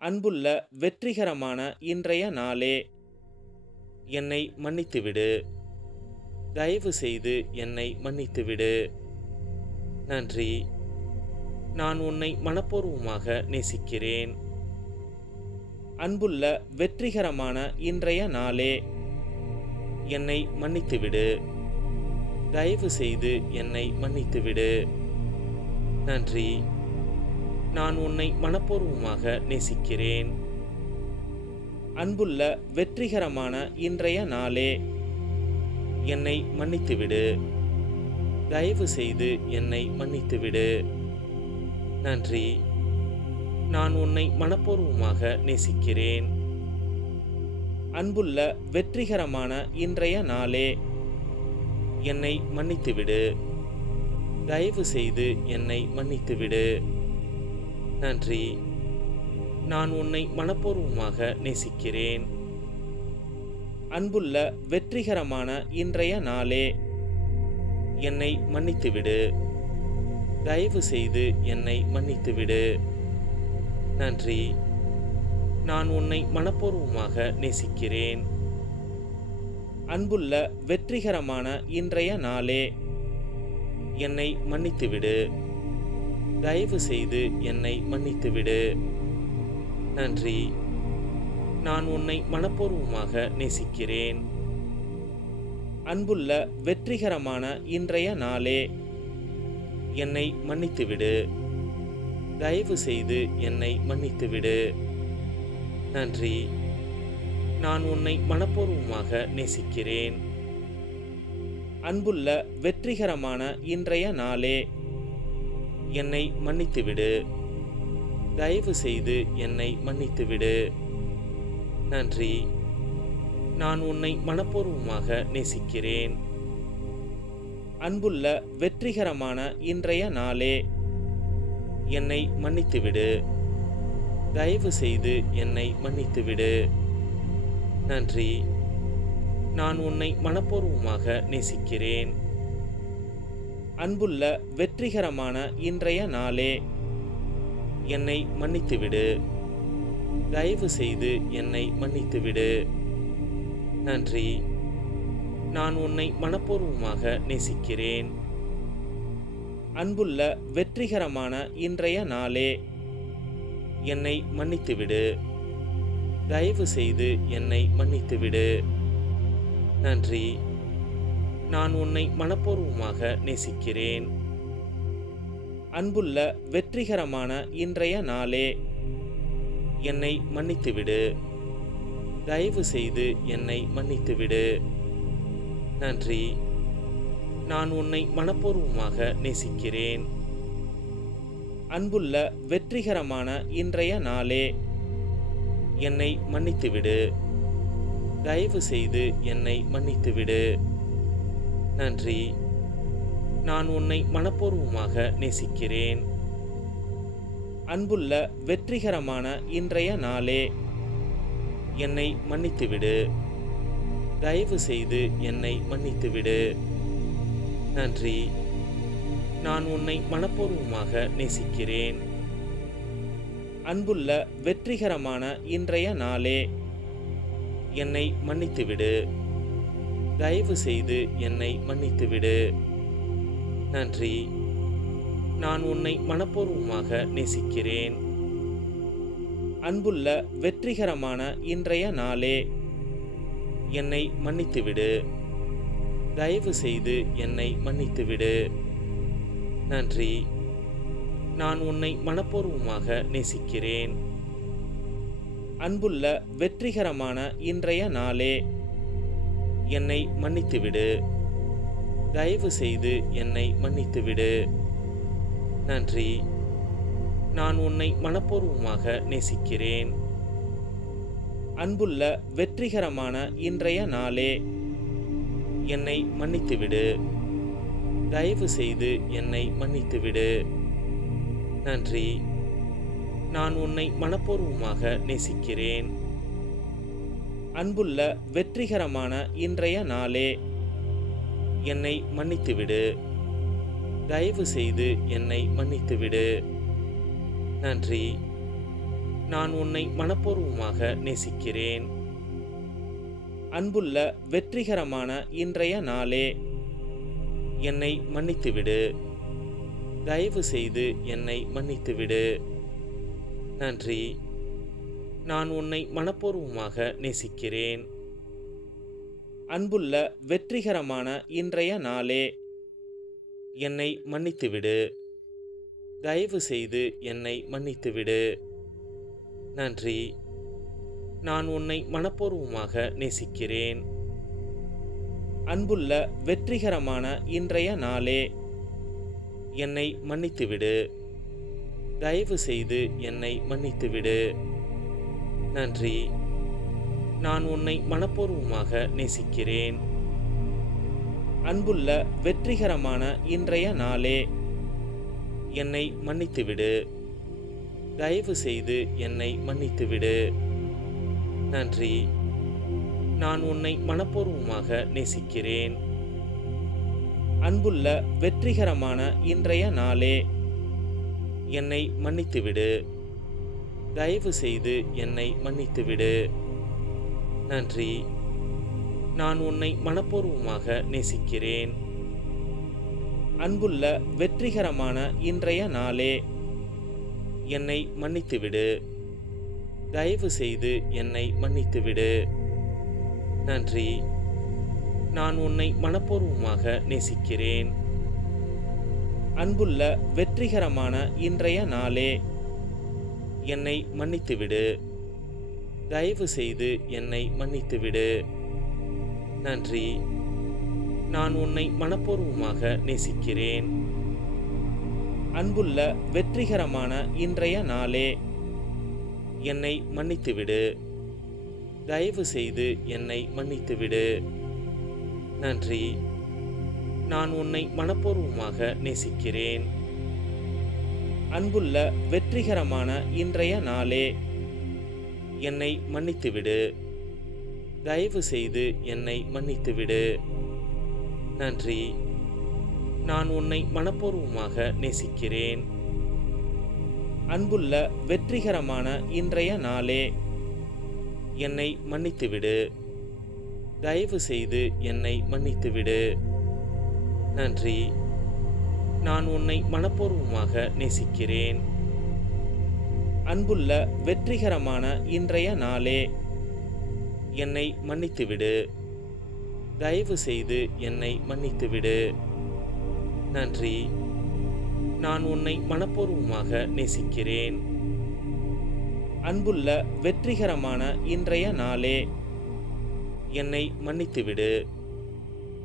அன்புள்ள வெற்றிகரமான இன்றைய நாளே, என்னை மன்னித்துவிடு. தயவு செய்து என்னை மன்னித்துவிடு. நன்றி. நான் உன்னை மனப்பூர்வமாக நேசிக்கிறேன். அன்புள்ள வெற்றிகரமான இன்றைய நாளே, என்னை மன்னித்துவிடு. தயவு செய்து என்னை மன்னித்துவிடு. நன்றி. நான் உன்னை மனப்பூர்வமாக நேசிக்கிறேன். அன்புள்ள வெற்றிகரமான இன்றைய நாளே, என்னை மன்னித்துவிடு. தயவு செய்து என்னை மன்னித்துவிடு. நன்றி. நான் உன்னை மனப்பூர்வமாக நேசிக்கிறேன். அன்புள்ள வெற்றிகரமான இன்றைய நாளே, என்னை மன்னித்துவிடு. தயவு செய்து என்னை மன்னித்துவிடு. நன்றி. நான் உன்னை மனப்பூர்வமாக நேசிக்கிறேன். அன்புள்ள வெற்றிகரமான இன்றைய நாளே, என்னை மன்னித்துவிடு. தயவு செய்து என்னை மன்னித்துவிடு. நன்றி. நான் உன்னை மனப்பூர்வமாக நேசிக்கிறேன். அன்புள்ள வெற்றிகரமான இன்றைய நாளே, என்னை மன்னித்துவிடு. தயவு செய்து என்னை மன்னித்துவிடு. நன்றி. நான் உன்னை மனப்பூர்வமாக நேசிக்கிறேன். அன்புள்ள வெற்றிகரமான இன்றைய நாளே, என்னை மன்னித்துவிடு. தயவு செய்து என்னை மன்னித்துவிடு. நன்றி. நான் உன்னை மனப்பூர்வமாக நேசிக்கிறேன். அன்புள்ள வெற்றிகரமான இன்றைய நாளே, என்னை மன்னித்துவிடு. தயவு செய்து என்னை மன்னித்துவிடு. நன்றி. நான் உன்னை மனப்பூர்வமாக நேசிக்கிறேன். அன்புள்ள வெற்றிகரமான இன்றைய நாளே, என்னை மன்னித்துவிடு. தயவு செய்து என்னை மன்னித்துவிடு. நன்றி. நான் உன்னை மனப்பூர்வமாக நேசிக்கிறேன். அன்புள்ள வெற்றிகரமான இன்றைய நாளே, என்னை மன்னித்துவிடு. தயவு செய்து என்னை மன்னித்துவிடு. நன்றி. நான் உன்னை மனப்பூர்வமாக நேசிக்கிறேன். அன்புள்ள வெற்றிகரமான இன்றைய நாளே, என்னை மன்னித்துவிடு. தயவு செய்து என்னை மன்னித்துவிடு. நன்றி. நான் உன்னை மனப்பூர்வமாக நேசிக்கிறேன். அன்புள்ள வெற்றிகரமான இன்றைய நாளே, என்னை மன்னித்துவிடு. தயவு செய்து என்னை மன்னித்துவிடு. நன்றி. நான் உன்னை மனப்பூர்வமாக நேசிக்கிறேன். அன்புள்ள வெற்றிகரமான இன்றைய நாளே, என்னை மன்னித்துவிடு. தயவு செய்து என்னை மன்னித்துவிடு. நன்றி. நான் உன்னை மனப்பூர்வமாக நேசிக்கிறேன். அன்புள்ள வெற்றிகரமான இன்றைய நாளே, என்னை மன்னித்துவிடு. தயவு செய்து என்னை மன்னித்துவிடு. நன்றி. நான் உன்னை மனப்பூர்வமாக நேசிக்கிறேன். அன்புள்ள வெற்றிகரமான இன்றைய நாளே, என்னை மன்னித்துவிடு. தயவு செய்து என்னை மன்னித்துவிடு. நன்றி. நான் உன்னை மனப்பூர்வமாக நேசிக்கிறேன். அன்புள்ள வெற்றிகரமான இன்றைய நாளே, என்னை மன்னித்துவிடு. தயவு செய்து என்னை மன்னித்துவிடு. நன்றி. நான் உன்னை மனப்பூர்வமாக நேசிக்கிறேன். அன்புள்ள வெற்றிகரமான இன்றைய நாளே, என்னை மன்னித்துவிடு. தயவு செய்து என்னை மன்னித்துவிடு. நன்றி. நான் உன்னை மனப்பூர்வமாக நேசிக்கிறேன். அன்புள்ள வெற்றிகரமான இன்றைய நாளே, என்னை மன்னித்துவிடு. தயவு செய்து என்னை மன்னித்துவிடு. நன்றி. நான் உன்னை மனப்பூர்வமாக நேசிக்கிறேன். அன்புள்ள வெற்றிகரமான இன்றைய நாளே, என்னை மன்னித்துவிடு. தயவு செய்து என்னை மன்னித்துவிடு. நன்றி. நான் உன்னை மனப்பூர்வமாக நேசிக்கிறேன். அன்புள்ள வெற்றிகரமான இன்றைய நாளே, என்னை மன்னித்துவிடு. தயவு செய்து என்னை மன்னித்துவிடு. நன்றி. நான் உன்னை மனப்பூர்வமாக நேசிக்கிறேன். அன்புள்ள வெற்றிகரமான இன்றைய நாளே, என்னை மன்னித்துவிடு. தயவு செய்து என்னை மன்னித்துவிடு. நன்றி. நான் உன்னை மனப்பூர்வமாக நேசிக்கிறேன். அன்புள்ள வெற்றிகரமான இன்றைய நாளே, என்னை மன்னித்துவிடு. தயவு செய்து என்னை மன்னித்துவிடு. நன்றி. நான் உன்னை மனப்பூர்வமாக நேசிக்கிறேன். அன்புள்ள வெற்றிகரமான இன்றைய நாளே, என்னை மன்னித்துவிடு. தயவு செய்து என்னை மன்னித்துவிடு. நன்றி. நான் உன்னை மனப்பூர்வமாக நேசிக்கிறேன். அன்புள்ள வெற்றிகரமான இன்றைய நாளே, என்னை மன்னித்துவிடு. தயவு செய்து என்னை மன்னித்துவிடு. நன்றி. நான் உன்னை மனப்பூர்வமாக நேசிக்கிறேன். அன்புள்ள வெற்றிகரமான இன்றைய நாளே, என்னை மன்னித்துவிடு. தயவு செய்து என்னை மன்னித்துவிடு. நன்றி. நான் உன்னை மனப்பூர்வமாக நேசிக்கிறேன். அன்புள்ள வெற்றிகரமான இன்றைய நாளே, என்னை மன்னித்துவிடு. தயவு செய்து என்னை மன்னித்துவிடு. நன்றி. நான் உன்னை மனப்பூர்வமாக நேசிக்கிறேன். அன்புள்ள வெற்றிகரமான இன்றைய நாளே, என்னை மன்னித்துவிடு. தயவு செய்து என்னை மன்னித்துவிடு. நன்றி. நான் உன்னை மனப்பூர்வமாக நேசிக்கிறேன். அன்புள்ள வெற்றிகரமான இன்றைய நாளே, என்னை மன்னித்துவிடு. தயவு செய்து என்னை மன்னித்துவிடு. நன்றி. நான் உன்னை மனப்பூர்வமாக நேசிக்கிறேன். அன்புள்ள வெற்றிகரமான இன்றைய நாளே, என்னை மன்னித்துவிடு. தயவு செய்து என்னை மன்னித்துவிடு. நன்றி. நான் உன்னை மனப்பூர்வமாக நேசிக்கிறேன். அன்புள்ள வெற்றிகரமான இன்றைய நாளே, என்னை மன்னித்துவிடு. தயவு செய்து என்னை மன்னித்துவிடு. நன்றி. நான் உன்னை மனப்பூர்வமாக நேசிக்கிறேன். அன்புள்ள வெற்றிகரமான இன்றைய நாளே, என்னை மன்னித்துவிடு.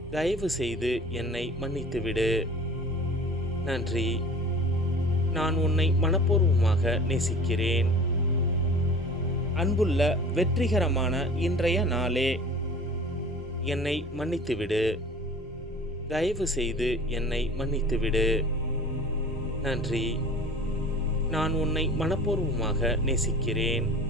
தயவு செய்து என்னை மன்னித்துவிடு. நன்றி. நான் உன்னை மனப்பூர்வமாக நேசிக்கிறேன். அன்புள்ள வெற்றிகரமான இன்றைய நாளே, என்னை மன்னித்துவிடு. தயவு செய்து என்னை மன்னித்துவிடு. நன்றி. நான் உன்னை மனப்பூர்வமாக நேசிக்கிறேன்.